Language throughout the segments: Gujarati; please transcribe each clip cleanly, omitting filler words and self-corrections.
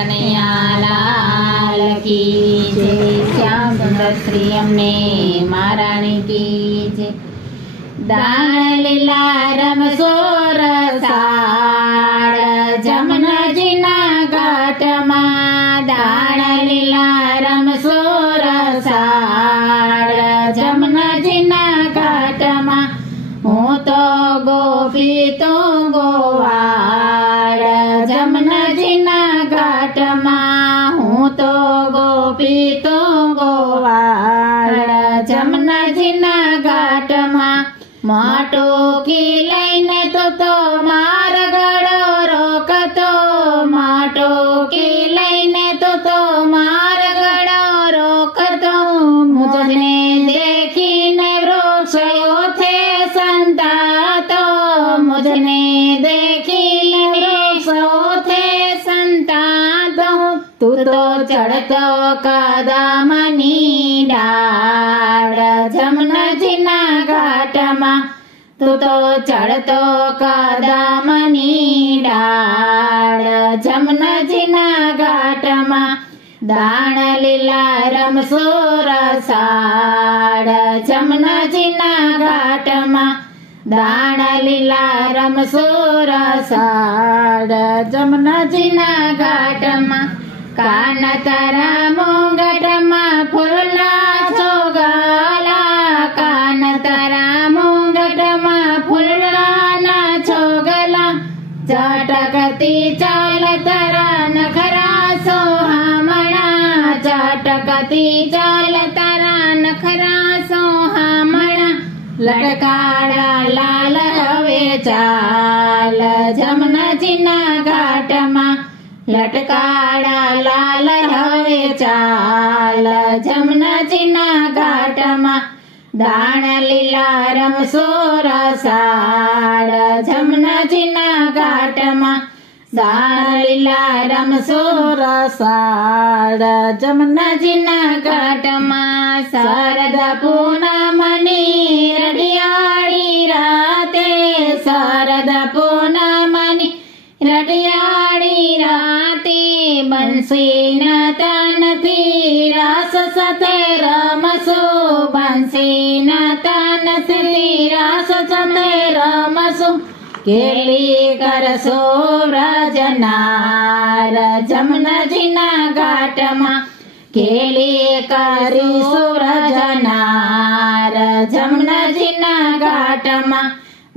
કનૈયા લાલ કી જય, શ્યામ સુંદર શ્રી અમને મહારાણી કી જય। દાણ લીલા રમશો રસાળ જમનાજીના ઘાટમાં, દાણ લીલા રમશો રસાળ જમનાજીના ઘાટમાં, હું તો ગોપી તો ગોવાળ જમનાજીના ઘાટમાં, હું તો ગોપી તો ગોવાળ જમનાજીના ઘાટમાં। માટોકી લઈને તો માર ગળો રોકતો, માટોકી લઈને તો માર ગળો રોકતો, મુજને દેખીને વૃક્ષોથે સંતાતો, મુજને દેખીને વૃક્ષોથે સંતાતો, તું તો ચડતો કદમની ડાળ જમનાજીના ઘાટમાં, તું તો ચડતો કદમની ડાળ જમનાજીના ઘાટમાં। દાણ લીલા રમશો રસાળ જમનાજીના ઘાટમાં, દાણ લીલા રમશો રસાળ જમનાજીના ઘાટમાં। કાન તારા મુંગટમાં ફૂલના છોગલા, કાન તારા મુંગટમાં ફૂલના છોગલા, ચટકતી ચાલ તારા નખરા સોહામણા, ચટકતી ચાલ તારા નખરા સોહામણા, લટકાડા લાલ હવે ચાલ જમનાજીના ઘાટમાં, લટકાડા લાલ હવે ચાલ જમનાજીના ઘાટમાં। દાણ લીલા રમશો રસાળ જમનાજીના ઘાટમાં, દાણ લીલા રમશો રસાળ જમનાજીના ઘાટમાં। શરદ પૂનમની રઢિયાળી રાતે, શરદ પૂનમની રઢિયાળી રાતે, બંસીના તાનથી રાસ સાથે રમશો, બંસીના તાનથી રાસ સાથે રમશો, કેલી કરશો વ્રજનાર જમનાજીના ઘાટમાં, કેલી કરીશું વ્રજનાર જમનાજીના ઘાટમાં।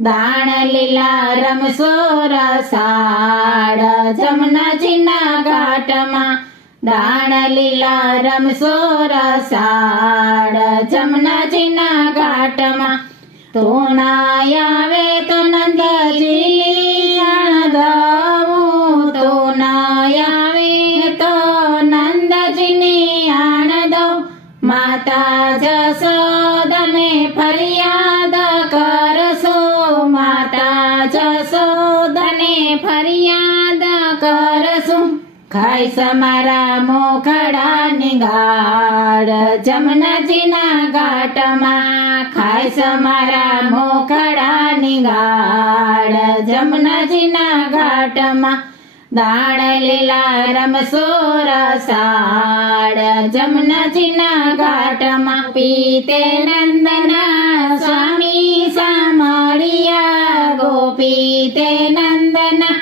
દાણ લીલા રમશો રસાળ જમનાજીના ઘાટમાં, દાણ લીલા રમશો રસાળ જમનાજીના ઘાટમાં। તું ના આવે તો નંદજી આણ દઉં, તું ના આવે તો નંદજીની આણ દઉં, માતા જશોદાને ફરિયાદ કરશો, માતા જશોદાને ફરિયાદ કરશું, ખાઈશ મારા મોખડાની ગાળ જમનાજીના ઘાટમાં, ખાઈશ મારા મોખડાની ગાળ જમનાજીના ઘાટમાં। દાણ લીલા રમશો રસાળ જમનાજીના ઘાટમાં, પીતે નંદના સ્વામી સામળિયા, ગોપીતે નંદના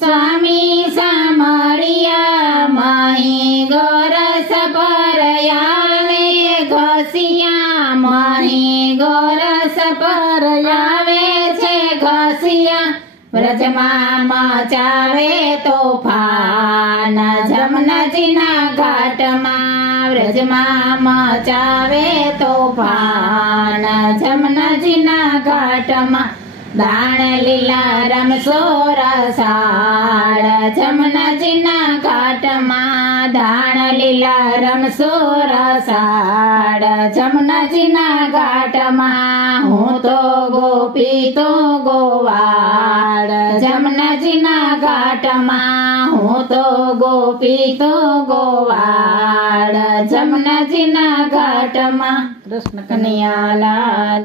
સ્વામી સામળિયા, મહી ગોરસ પર આવે ઘસિયા, મહી ગોરસ પર આવે છે ઘસિયા, વ્રજમાં મચાવે તોફાન જમનાજીના ઘાટમાં, વ્રજમાં મચાવે તોફાન જમનાજીના ઘાટમાં। દાણ લીલા રમશો રસાળ જમનાજીના ઘાટમાં, દાણ લીલા રમશો રસાળ જમનાજીના ઘાટમાં, હું તો ગોપી તો ગોવાળ જમનાજીના ઘાટમાં, હું તો ગોપી તો ગોવાળ જમનાજીના ઘાટમાં। કૃષ્ણ કનૈયા લાલ।